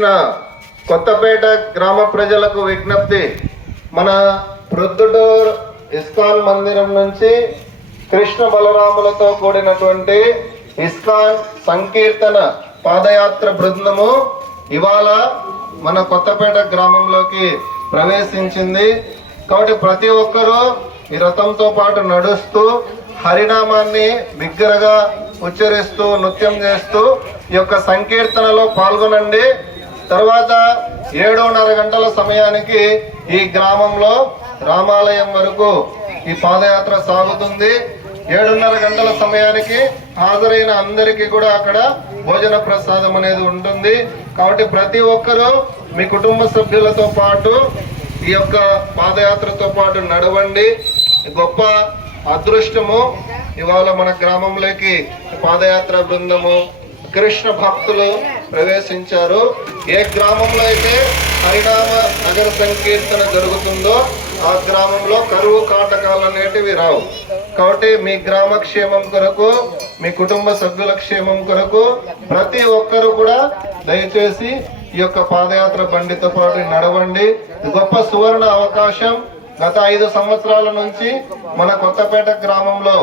కృష్ణ. కొత్తపేట గ్రామ ప్రజలకు విజ్ఞప్తి, మన ప్రొద్దుటూర్ ఇస్కాన్ మందిరం నుంచి కృష్ణ బలరాములతో కూడినటువంటి ఇస్కాన్ సంకీర్తన పాదయాత్ర బృందము ఇవాళ మన కొత్తపేట గ్రామంలోకి ప్రవేశించింది. కాబట్టి ప్రతి ఒక్కరూ ఈ రథంతో పాటు నడుస్తూ హరినామాన్ని బిగ్గరగా ఉచ్చరిస్తూ నృత్యం చేస్తూ ఈ యొక్క సంకీర్తనలో పాల్గొనండి. తర్వాత 7:30 గంటల సమయానికి ఈ గ్రామంలో రామాలయం వరకు ఈ పాదయాత్ర సాగుతుంది. 7:30 గంటల సమయానికి హాజరైన అందరికీ కూడా అక్కడ భోజన ప్రసాదం అనేది ఉంటుంది. కాబట్టి ప్రతి ఒక్కరూ మీ కుటుంబ సభ్యులతో పాటు ఈ యొక్క పాదయాత్రతో పాటు నడవండి. గొప్ప అదృష్టము ఇవాళ మన గ్రామంలోకి పాదయాత్ర బృందము కృష్ణ భక్తులు ప్రవేశించారు. ఏ గ్రామంలో అయితే హరినామ నగర సంకీర్తన జరుగుతుందో ఆ గ్రామంలో కరువు కాటకాలు అనేటివి రావు. కాబట్టి మీ గ్రామ క్షేమం కొరకు, మీ కుటుంబ సభ్యుల క్షేమం కొరకు ప్రతి ఒక్కరూ కూడా దయచేసి ఈ యొక్క పాదయాత్ర బండితో పాటు నడవండి. గొప్ప సువర్ణ అవకాశం. గత 5 సంవత్సరాల నుంచి మన కొత్తపేట గ్రామంలో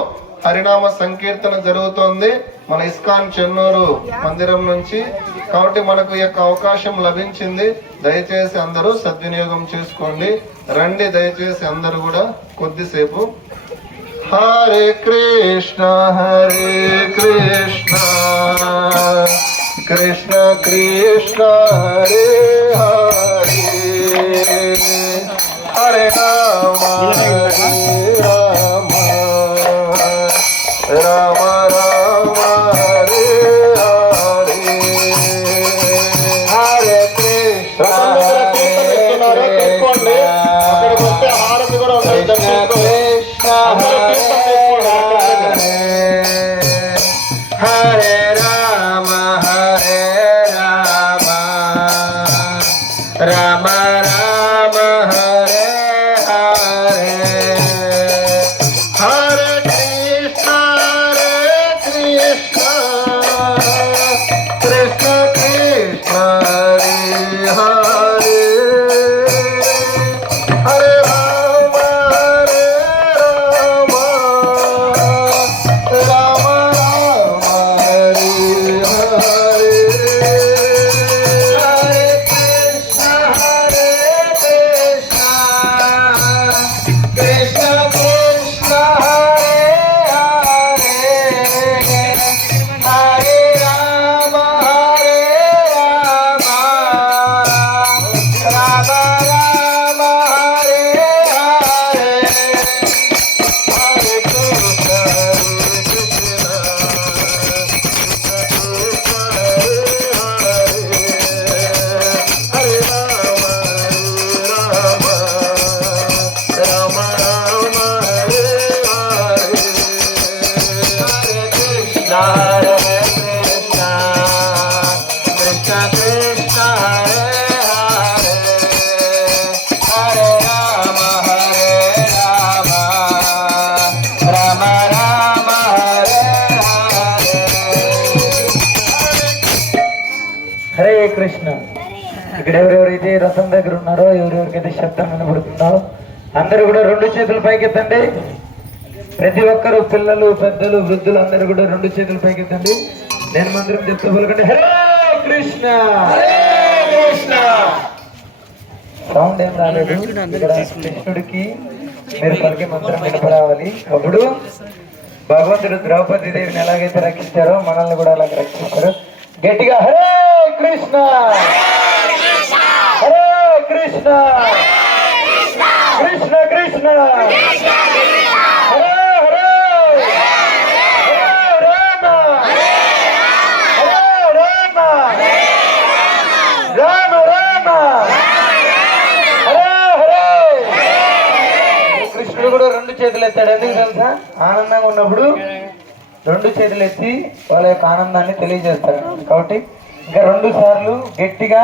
హరినామ సంకీర్తన జరుగుతోంది, మన ఇస్కాన్ చెన్నూరు మందిరం నుంచి. కాబట్టి మనకు ఈ యొక్క అవకాశం లభించింది. దయచేసి అందరూ సద్వినియోగం చేసుకోండి. రండి దయచేసి అందరూ కూడా కొద్దిసేపు. హరే కృష్ణ కృష్ణ కృష్ణ హరే హరే, హరే రామ రామ రామ రామ హరే హరే, హరే కృష్ణ. తీసుకోండి, అక్కడికి వస్తే హారతి కూడా ఉంటుంది. హరే రామ హరే రామ రామ రామ హరే హరే, హరే కృష్ణ కృష్ణ కృష్ణ హరే హరే, హరే రామ రామ రామ హరే హరే, హరే కృష్ణ కృష్ణ కృష్ణ హరే హరే, హరే రామ రామ రామ హరే హరే, హరే కృష్ణ హరే రామ రామ రామ హరే హరే, హరే కృష్ణ కృష్ణ కృష్ణ హరే హరే, హరే రామ రామ రామ హరే హరే. హరే కృష్ణ. ఇక్కడ ఎవరెవరైతే రథం దగ్గర ఉన్నారో, ఎవరెవరికైతే శబ్దం వినబడుతుందో అందరూ కూడా 2 చేతులు పైకెత్తండి. ప్రతి ఒక్కరు, పిల్లలు పెద్దలు వృద్ధులు అందరూ కూడా 2 చేతులు పైకెత్తండి. నేను మందిరం చెప్తూ పలకండి, హరే కృష్ణ హరే కృష్ణ. సౌండ్ ఏం రాలేదు. ఇక్కడ కృష్ణుడికి మీరు పలికే మంత్రం వినపరావాలి. అప్పుడు భగవంతుడు ద్రౌపది దేవిని ఎలాగైతే రక్షించారో మనల్ని కూడా అలాగే రక్షిస్తారు. గట్టిగా హరే కృష్ణ హరే కృష్ణ కృష్ణ కృష్ణ హరే హరే, హరే రామ రామ రామ హరే హరే. కృష్ణుడు కూడా 2 చేతులు ఎత్తాడు. ఎందుకు తెలుసా? ఆనందంగా ఉన్నప్పుడు 2 చేతులు ఎత్తి వాళ్ళ యొక్క ఆనందాన్ని తెలియజేస్తారు. కాబట్టి ఇంకా 2 సార్లు గట్టిగా